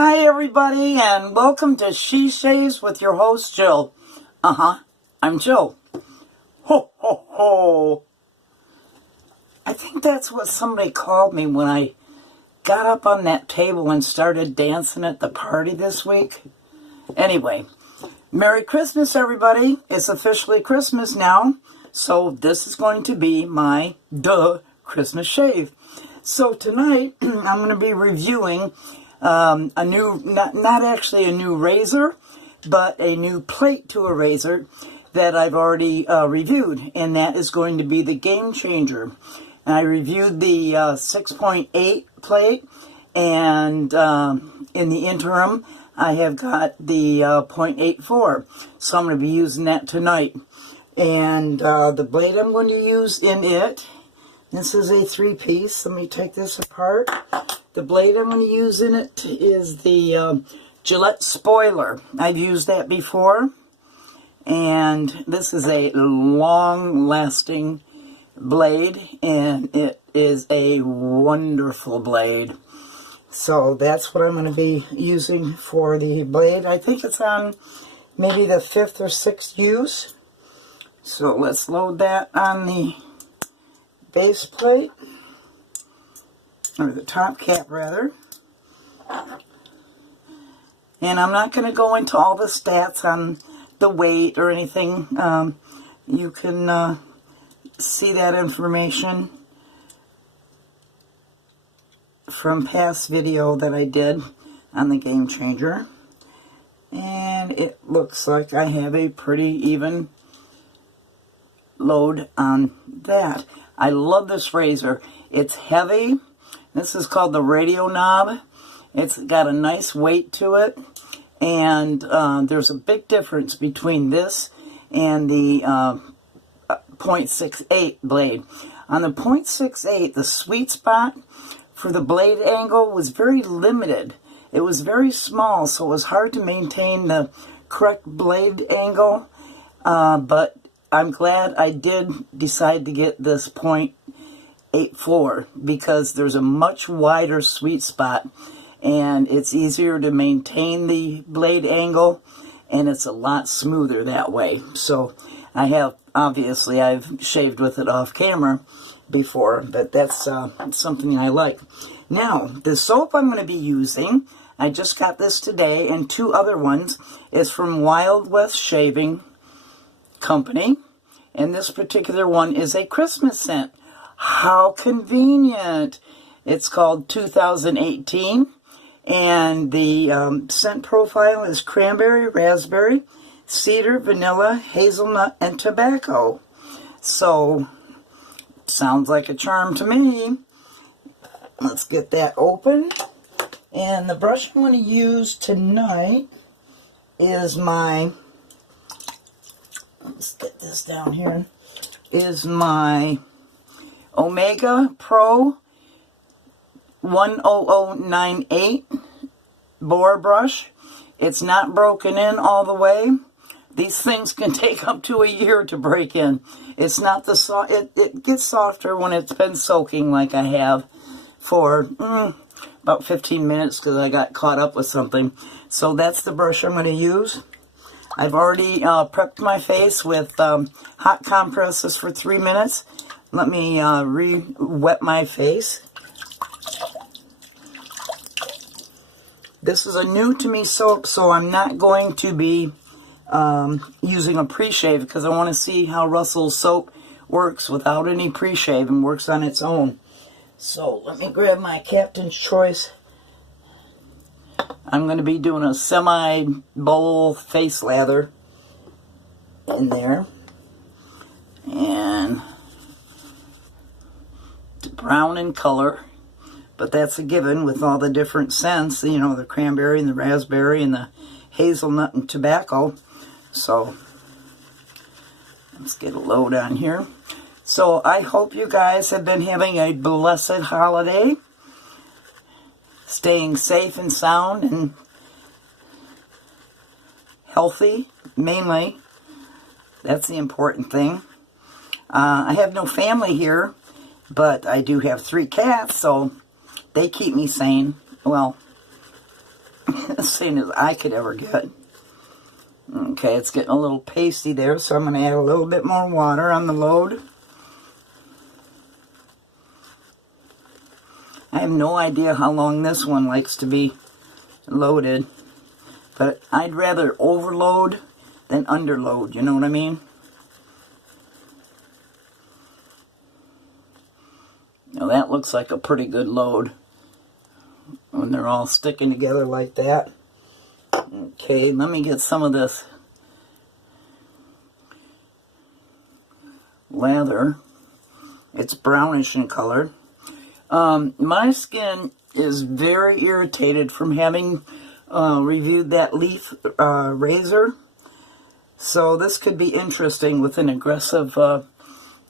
Hi everybody, and welcome to She Shaves with your host Jill. I'm Jill. Ho ho ho. I think that's what somebody called me when I got up on that table and started dancing at the party this week. Anyway, Merry Christmas everybody. It's officially Christmas now, so this is going to be my Christmas shave. So tonight I'm going to be reviewing a new, not actually a new razor, but a new plate to a razor that I've already reviewed, and that is going to be the Game Changer. And I reviewed the 6.8 plate, and in the interim, I have got the 0.84, so I'm going to be using that tonight. And the blade I'm going to use in it, this is a 3-piece. Let me take this apart. The blade I'm going to use in it is the Gillette spoiler. I've used that before, and this is a long-lasting blade, and it is a wonderful blade. So that's what I'm going to be using for the blade. I think it's on maybe the 5th or 6th use. So let's load that on the base plate, or the top cap rather. And I'm not going to go into all the stats on the weight or anything. You can see that information from past video that I did on the Game Changer. And it looks like I have a pretty even load on that. I love this razor. It's heavy. This is called the radio knob. It's got a nice weight to it, and there's a big difference between this and the 0.68 blade. On the 0.68, the sweet spot for the blade angle was very limited. It was very small, so it was hard to maintain the correct blade angle, but I'm glad I did decide to get this 0.84 because there's a much wider sweet spot, and it's easier to maintain the blade angle, and it's a lot smoother that way. So I have, obviously I've shaved with it off camera before, but that's something I like. Now, the soap I'm going to be using, I just got this today, and 2 other ones, is from Wild West Shaving Company, and this particular one is a Christmas scent. How convenient! It's called 2018, and the scent profile is cranberry, raspberry, cedar, vanilla, hazelnut, and tobacco. So, sounds like a charm to me. Let's get that open. And the brush I'm going to use tonight is my, let's get this down here, is my Omega Pro 10098 Boar brush. It's not broken in all the way. These things can take up to a year to break in. It's not the it gets softer when it's been soaking like I have for about 15 minutes because I got caught up with something. So that's the brush I'm going to use. I've already prepped my face with hot compresses for 3 minutes. Let me re-wet my face. This is a new to me soap, so I'm not going to be using a pre-shave because I want to see how Russell's soap works without any pre-shave and works on its own. So let me grab my Captain's Choice. I'm going to be doing a semi-bowl face lather in there. And it's brown in color, but that's a given with all the different scents, you know, the cranberry and the raspberry and the hazelnut and tobacco. So let's get a load on here. So I hope you guys have been having a blessed holiday, staying safe and sound and healthy, mainly. That's the important thing. I have no family here, but I do have 3 cats, so they keep me sane. Well, as sane as I could ever get. Okay, it's getting a little pasty there, so I'm going to add a little bit more water on the load. I have no idea how long this one likes to be loaded, but I'd rather overload than underload, you know what I mean? Now that looks like a pretty good load when they're all sticking together like that. Okay, let me get some of this lather. It's brownish in color. My skin is very irritated from having reviewed that leaf razor. So this could be interesting with an aggressive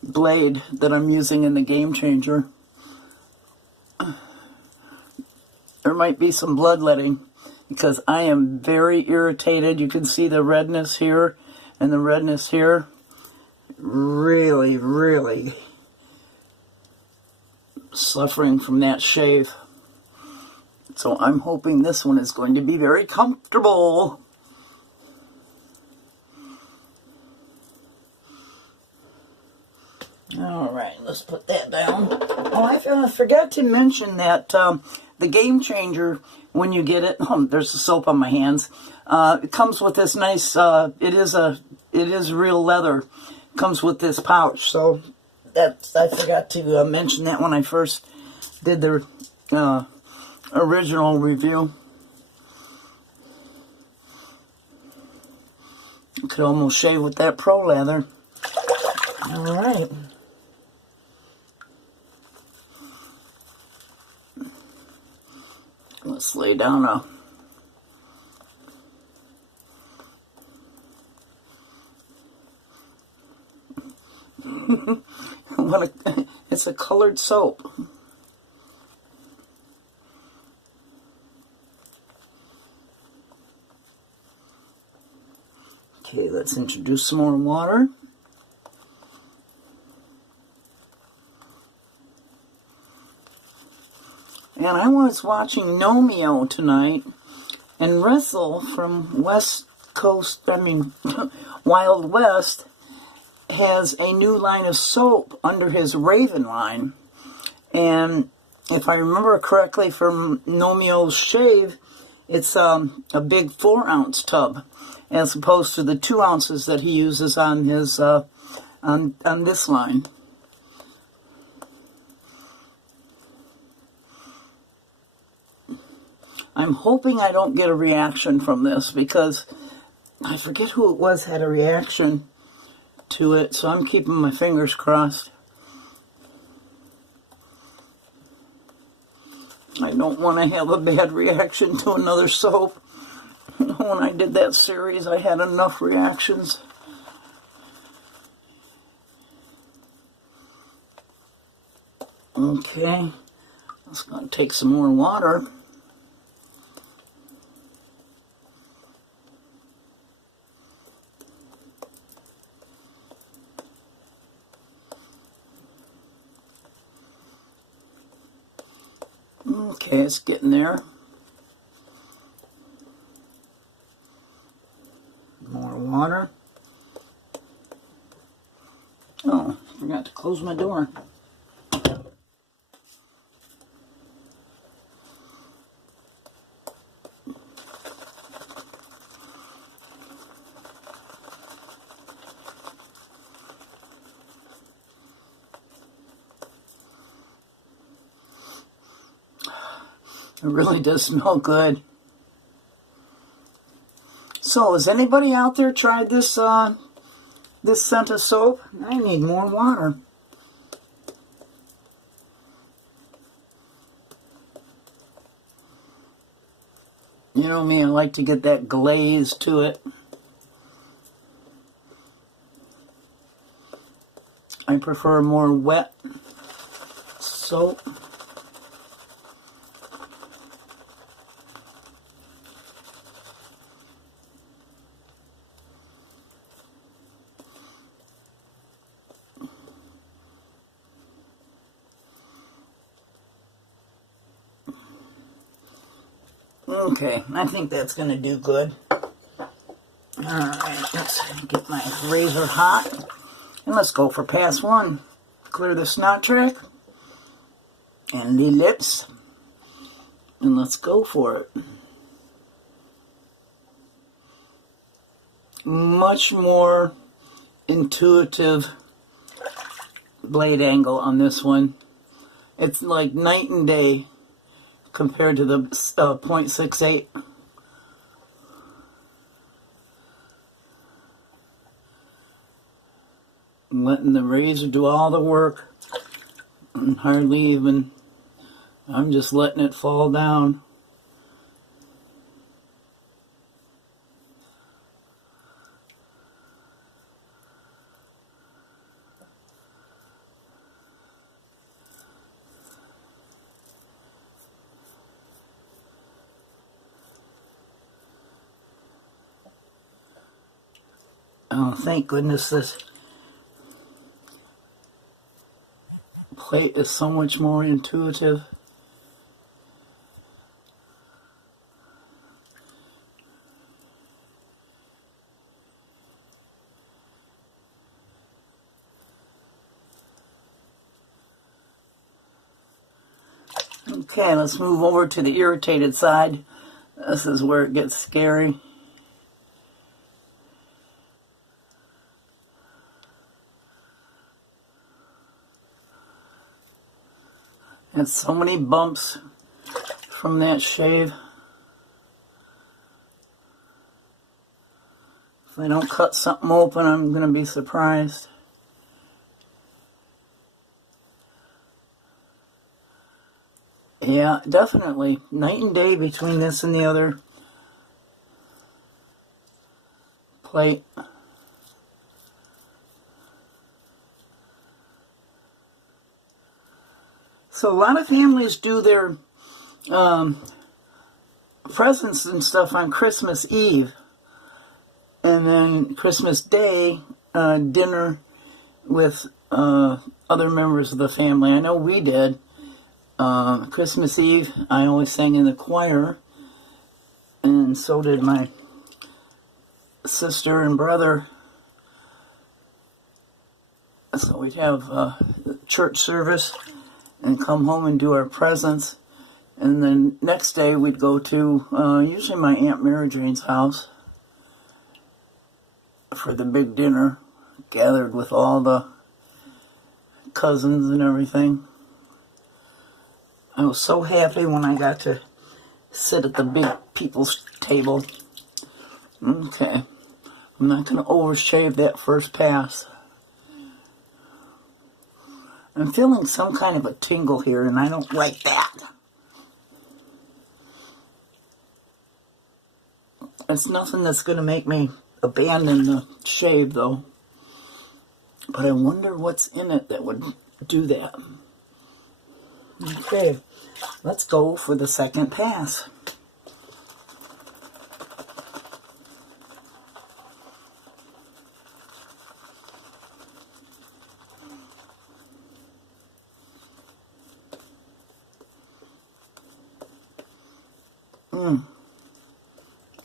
blade that I'm using in the Game Changer. There might be some bloodletting because I am very irritated. You can see the redness here and the redness here. Really, really suffering from that shave. So I'm hoping this one is going to be very comfortable. Alright, let's put that down. Oh, I forgot to mention that the Game Changer, when you get it, there's the soap on my hands. It comes with this nice, it is real leather. It comes with this pouch, so I forgot to mention that when I first did the original review. You could almost shave with that Pro Leather. Alright. Let's lay down a it's a colored soap. Okay, let's introduce some more water. And I was watching Nomeo tonight, and Russell from Wild West, has a new line of soap under his Raven line. And if I remember correctly from Nomeo's shave, it's a big 4-ounce tub, as opposed to the 2 ounces that he uses on his on this line. I'm hoping I don't get a reaction from this, because I forget who it was had a reaction to it, so I'm keeping my fingers crossed. I don't want to have a bad reaction to another soap. When I did that series, I had enough reactions. Okay, let's go take some more water. Okay, it's getting there. More water. Oh, I forgot to close my door. It really does smell good. So, has anybody out there tried this this scent of soap? I need more water. You know me, I like to get that glaze to it. I prefer more wet soap. Okay, I think that's going to do good. Alright, let's get my razor hot. And let's go for pass one. Clear the snot track. And the lips. And let's go for it. Much more intuitive blade angle on this one. It's like night and day compared to the 0.68. Letting the razor do all the work. And hardly even, I'm just letting it fall down. Oh, thank goodness this plate is so much more intuitive. Okay, let's move over to the irritated side. This is where it gets scary. And so many bumps from that shave. If I don't cut something open, I'm going to be surprised. Yeah, definitely. Night and day between this and the other plate. So a lot of families do their presents and stuff on Christmas Eve. And then Christmas Day, dinner with other members of the family. I know we did. Christmas Eve, I always sang in the choir. And so did my sister and brother. So we'd have church service and come home and do our presents. And then next day we'd go to usually my Aunt Mary Jane's house for the big dinner, gathered with all the cousins and everything. I was so happy when I got to sit at the big people's table. Okay, I'm not going to overshave that first pass. I'm feeling some kind of a tingle here, and I don't like that. It's nothing that's going to make me abandon the shave, though. But I wonder what's in it that would do that. Okay, let's go for the second pass.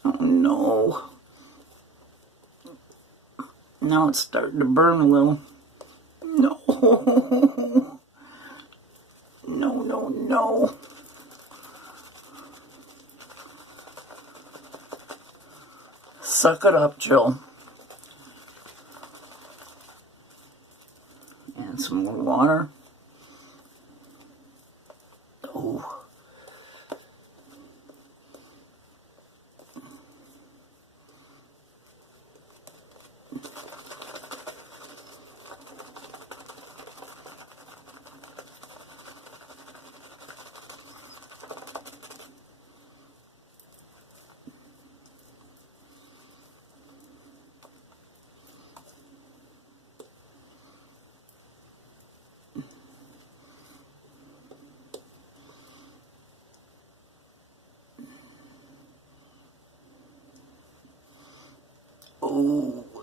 Oh no. Now it's starting to burn a little. No. No, no, no. Suck it up, Jill. And some more water. Oh.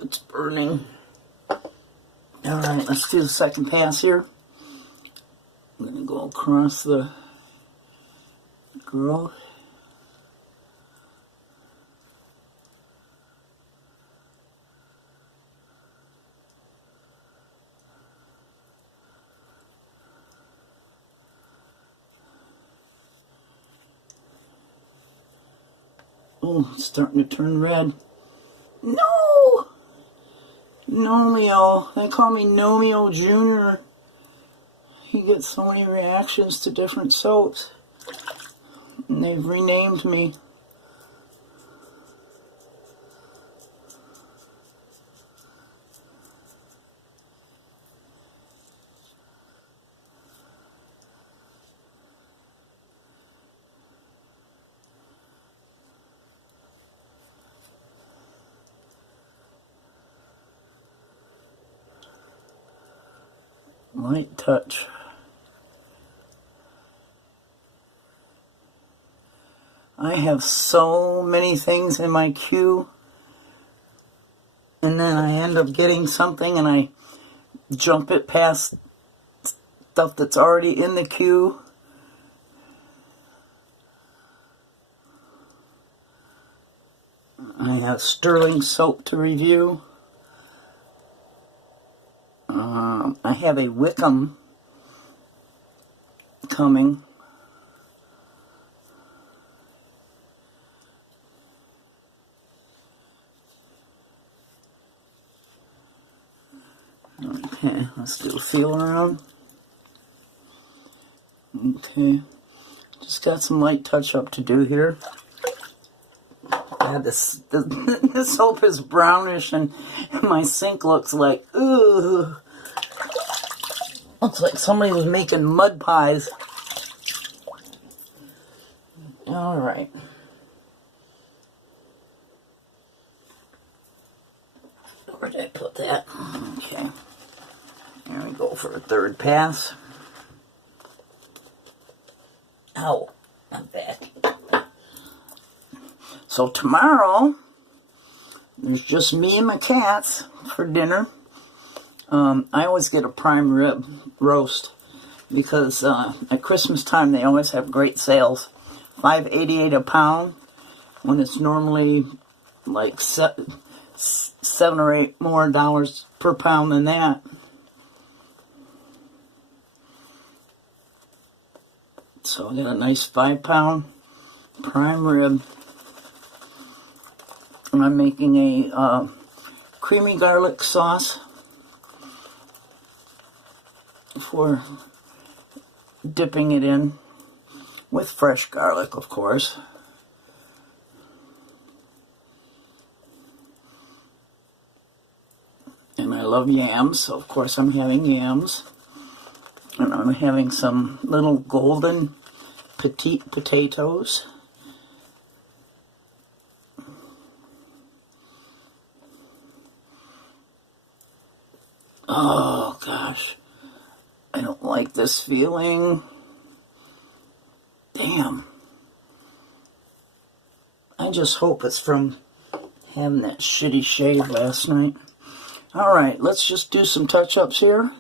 it's burning. Alright, let's do the second pass here. I'm going to go across the growth. Oh, it's starting to turn red. No! Nomeo. They call me Nomeo Jr. He gets so many reactions to different soaps. And they've renamed me. Light touch. I have so many things in my queue, and then I end up getting something and I jump it past stuff that's already in the queue. I have Sterling soap to review. I have a Wickham coming. Okay, let's do a feel around. Okay, just got some light touch up to do here. God, this soap is brownish and my sink looks like, ooh. Looks like somebody was making mud pies. Alright. Where did I put that? Okay. There we go for a third pass. Ow. I'm back. So tomorrow, there's just me and my cats for dinner. I always get a prime rib roast because at Christmas time they always have great sales. $5.88 a pound when it's normally like $7 or $8 more per pound than that. So I got a nice 5-pound prime rib. And I'm making a creamy garlic sauce for dipping it in with fresh garlic, of course. And I love yams, so of course I'm having yams. And I'm having some little golden petite potatoes. Oh gosh, I don't like this feeling. Damn. I just hope it's from having that shitty shave last night. Alright, let's just do some touch-ups here.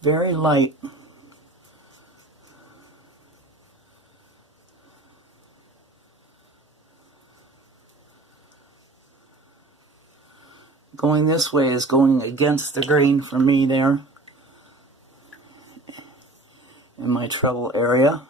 Very light. Going this way is going against the grain for me there in my treble area.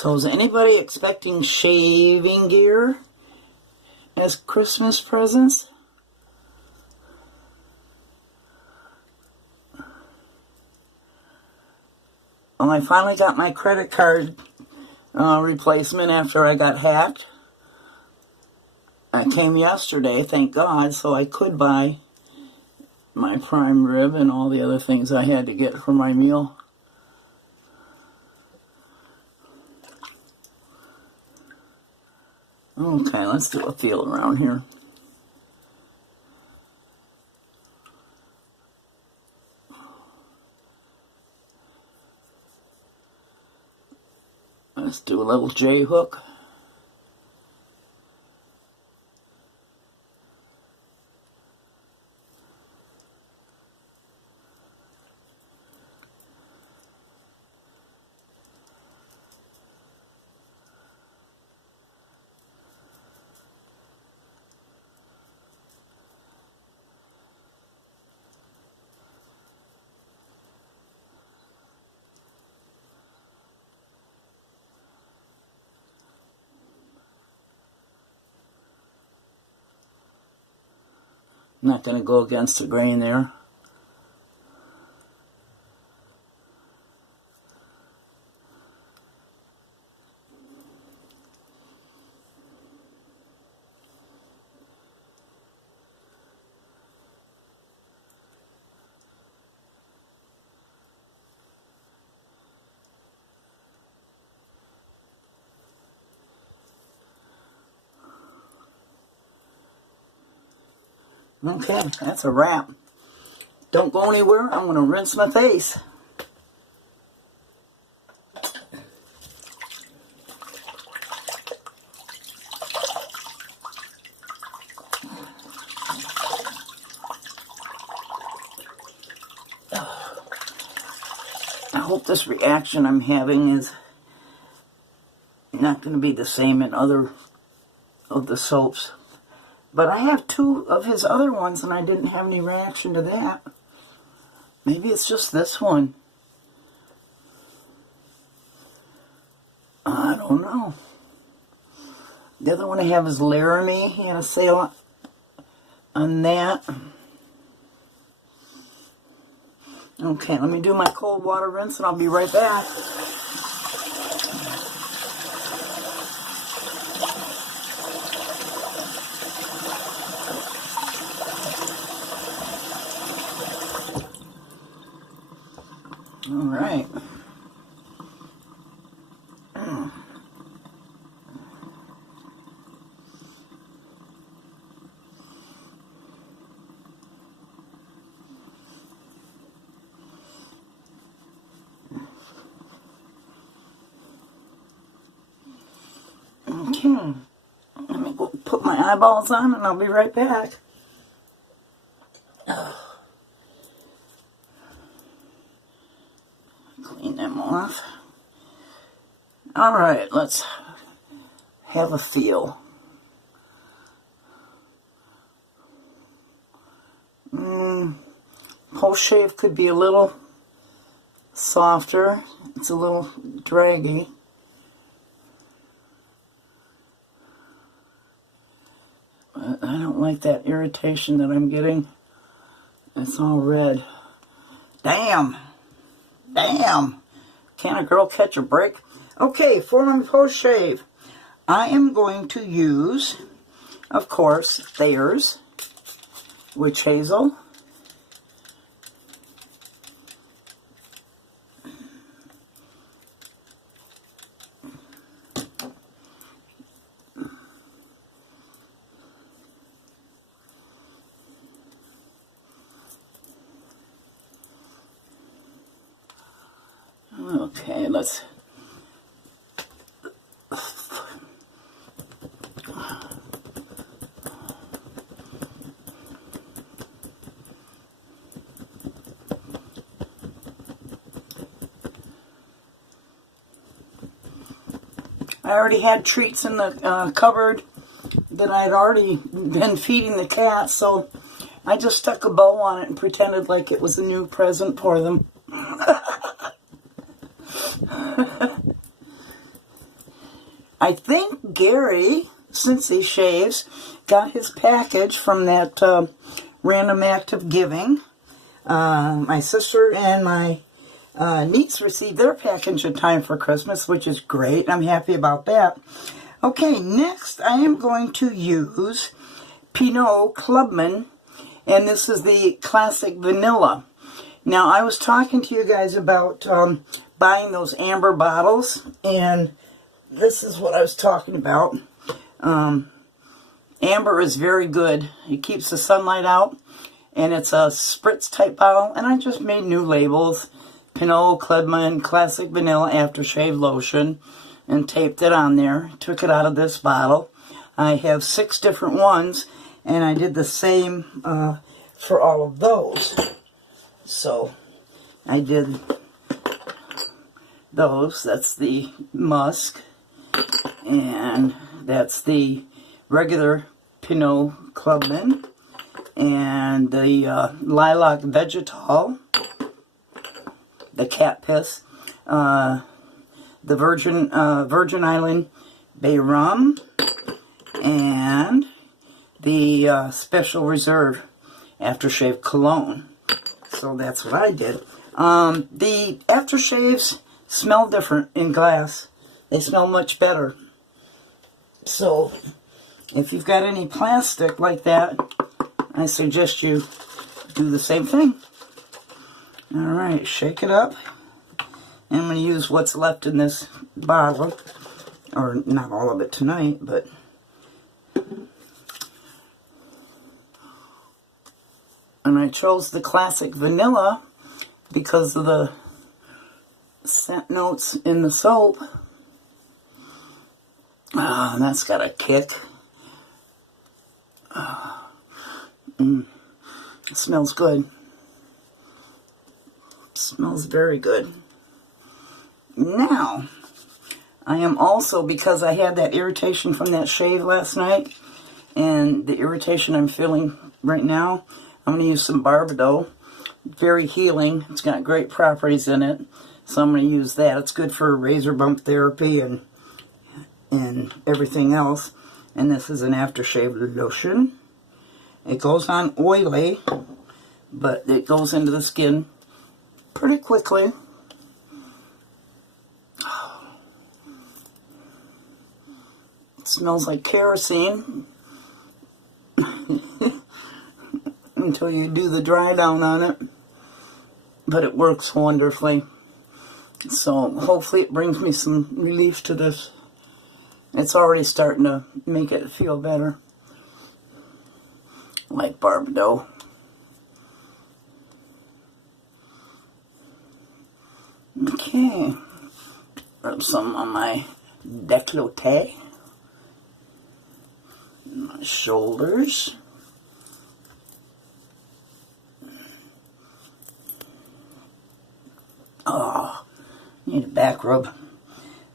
So is anybody expecting shaving gear as Christmas presents? Well, I finally got my credit card replacement after I got hacked. I came yesterday, thank God, so I could buy my prime rib and all the other things I had to get for my meal. Okay, let's do a feel around here. Let's do a little J hook. I'm not going to go against the grain there. Okay, that's a wrap. Don't go anywhere. I'm going to rinse my face. I hope this reaction I'm having is not going to be the same in other of the soaps. But I have 2 of his other ones and I didn't have any reaction to that. Maybe it's just this one. I don't know. The other one I have is Laramie. He had a sale on that. Okay, let me do my cold water rinse and I'll be right back. All right. Okay. Let me go put my eyeballs on and I'll be right back. Clean them off. All right, let's have a feel. Post shave could be a little softer. It's a little draggy. But I don't like that irritation that I'm getting. It's all red. Damn. Damn. Can a girl catch a break? Okay, for my post shave, I am going to use, of course, Thayers Witch Hazel. Okay, let's... I already had treats in the cupboard that I'd already been feeding the cats, so I just stuck a bow on it and pretended like it was a new present for them. I think Gary, since he shaves, got his package from that Random Act of Giving. My sister and my niece received their package in time for Christmas, which is great. I'm happy about that. Okay, next I am going to use Pinaud Clubman, and this is the Classic Vanilla. Now, I was talking to you guys about buying those amber bottles, and this is what I was talking about. Amber is very good. It keeps the sunlight out, and it's a spritz type bottle, and I just made new labels. Pinaud Clubman Classic Vanilla Aftershave Lotion, and taped it on there. Took it out of this bottle. I have 6 different ones, and I did the same for all of those. So I did those. That's the musk, and that's the regular Pinaud Clubman, and the lilac vegetal, the cat piss, the Virgin Island Bay Rum, and the Special Reserve Aftershave Cologne. So that's what I did. The aftershaves smell different in glass. They smell much better. So if you've got any plastic like that, I suggest you do the same thing. Alright, shake it up. And I'm going to use what's left in this bottle. Or not all of it tonight, but... And I chose the Classic Vanilla because of the scent notes in the soap. Ah, that's got a kick. It smells good. It smells very good. Now, I am also, because I had that irritation from that shave last night, and the irritation I'm feeling right now, I'm going to use some Barbedeaux. Very healing. It's got great properties in it. So I'm going to use that. It's good for razor bump therapy and everything else. And this is an aftershave lotion. It goes on oily, but it goes into the skin pretty quickly. It smells like kerosene. Until you do the dry down on it, but it works wonderfully. So hopefully it brings me some relief to this. It's already starting to make it feel better, like Barbedeaux. Okay, rub some on my décolleté, my shoulders. Oh, need a back rub.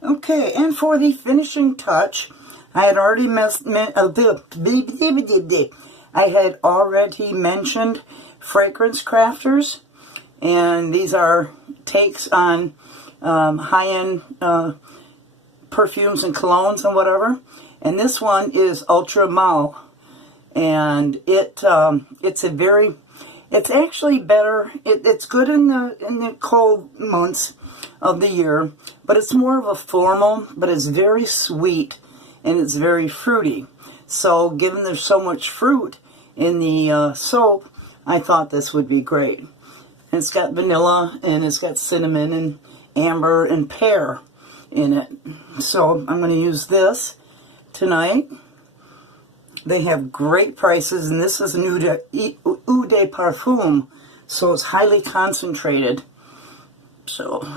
Okay, and for the finishing touch, I had already mentioned fragrance crafters, and these are takes on high-end perfumes and colognes and whatever. And this one is Ultra Mal, and it's actually better. It's good in the cold months of the year, but it's more of a formal, but it's very sweet and it's very fruity. So given there's so much fruit in the soap, I thought this would be great. And it's got vanilla and it's got cinnamon and amber and pear in it. So I'm going to use this tonight. They have great prices, and this is an Eau de Parfum, so it's highly concentrated. So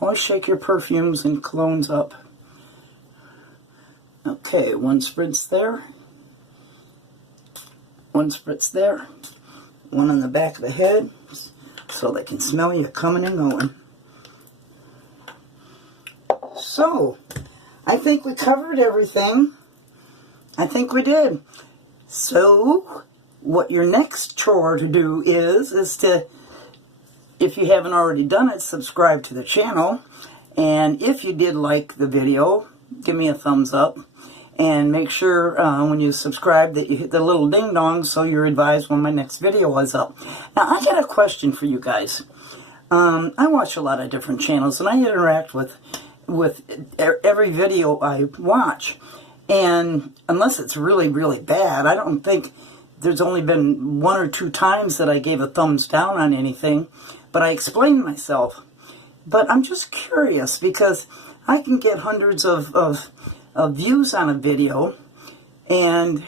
always shake your perfumes and colognes up. Okay, one spritz there, one spritz there, one on the back of the head, so they can smell you coming and going. So, I think we covered everything. I think we did. So, what your next chore to do is to, if you haven't already done it, subscribe to the channel. And if you did like the video, give me a thumbs up. And make sure when you subscribe that you hit the little ding dong so you're advised when my next video is up. Now, I got a question for you guys. I watch a lot of different channels, and I interact with every video I watch. And unless it's really, really bad, I don't think there's only been 1 or 2 times that I gave a thumbs down on anything. But I explained myself. But I'm just curious, because I can get hundreds of views on a video, and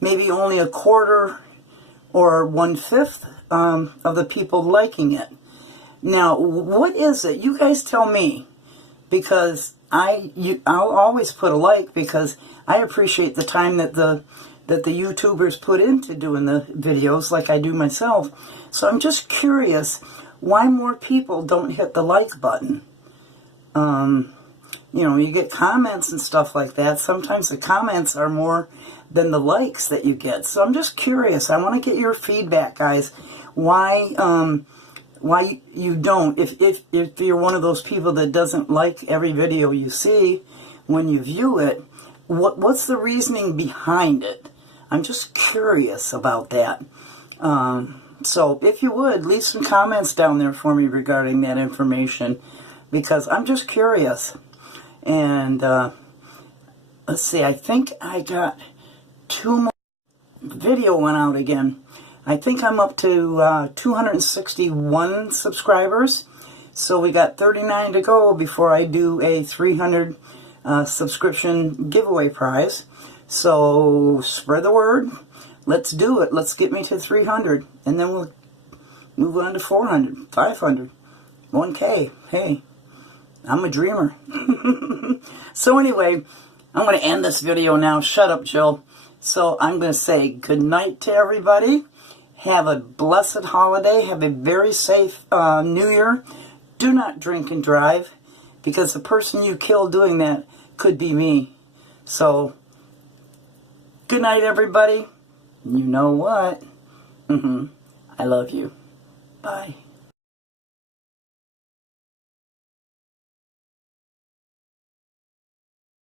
maybe only a quarter or 1/5 of the people liking it. Now, what is it? You guys tell me, because I'll always put a like, because I appreciate the time that the YouTubers put into doing the videos, like I do myself. So I'm just curious why more people don't hit the like button. You know, you get comments and stuff like that. Sometimes the comments are more than the likes that you get. So I'm just curious. I want to get your feedback, guys. Why you don't? If you're one of those people that doesn't like every video you see when you view it, what's the reasoning behind it? I'm just curious about that. So if you would, leave some comments down there for me regarding that information, because I'm just curious. And let's see, I think I got 2 more. Video went out again. I think I'm up to 261 subscribers. So we got 39 to go before I do a 300 subscription giveaway prize. So spread the word. Let's do it. Let's get me to 300. And then we'll move on to 400, 500, 1K. Hey, I'm a dreamer. So anyway, I'm going to end this video now. Shut up, Jill. So I'm going to say good night to everybody. Have a blessed holiday. Have a very safe New Year. Do not drink and drive, because the person you kill doing that could be me. So good night, everybody. You know what? I love you. Bye.